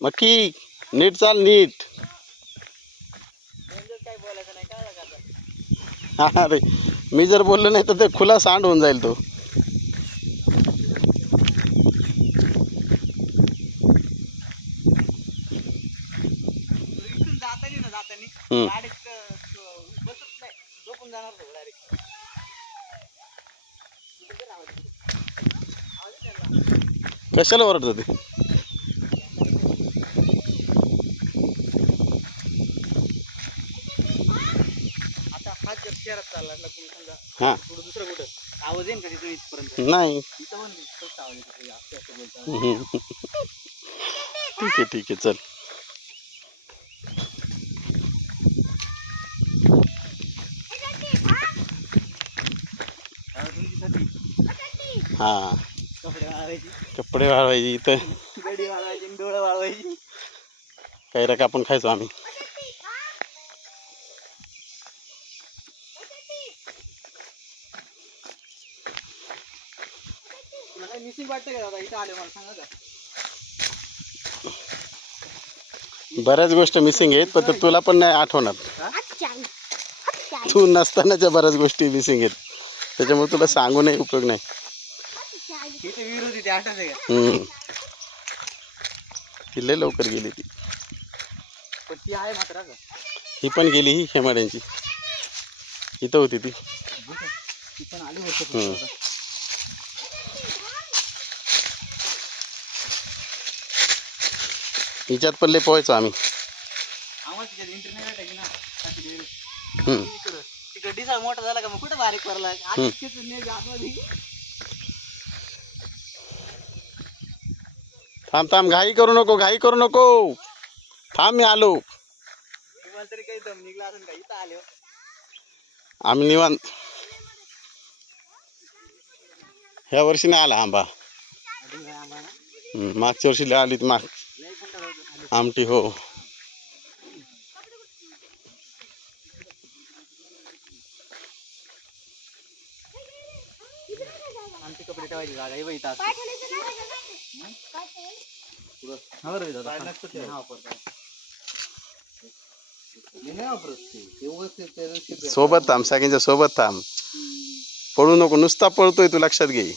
मक्की नीट चाल नीट. अरे मी जर बोललो नाही तर ते खुला सांड होऊन जाईल तो. कशाला ओरडत ते. हा नाही ठीक आहे चल. हा कपडे वाळवायची इथं कैरा कापून खायचो आम्ही. बऱ्याच गोष्टी मिसिंग आहेत पण तुला पण नाही आठवणार. तू नसतानाच्या बऱ्याच गोष्टी मिसिंग आहेत त्याच्यामुळे तुला सांगूनही उपयोग नाही. ती लय लवकर गेली ती. ही पण गेली ही हेमाड्यांची. इथं होती ती. हिच्यात पण लय पोहायचो आम्ही. मोठा झाला का मग कुठं बारीक पडला. थांब थांब घाई करू नको घाई करू नको. थांब मी आलो. तरी काही दम निघला असेल का इथं आलो आम्ही निवांत. ह्या वर्षी नाही आला आंबा. मागच्या वर्षी आली माग आमटी. हो आमची कपडे ठेवायची जागा आहे इथं. सोबत थांब सगळ्यांच्या सोबत थांब. पळू नको नुसता पळतोय तू लक्षात घे.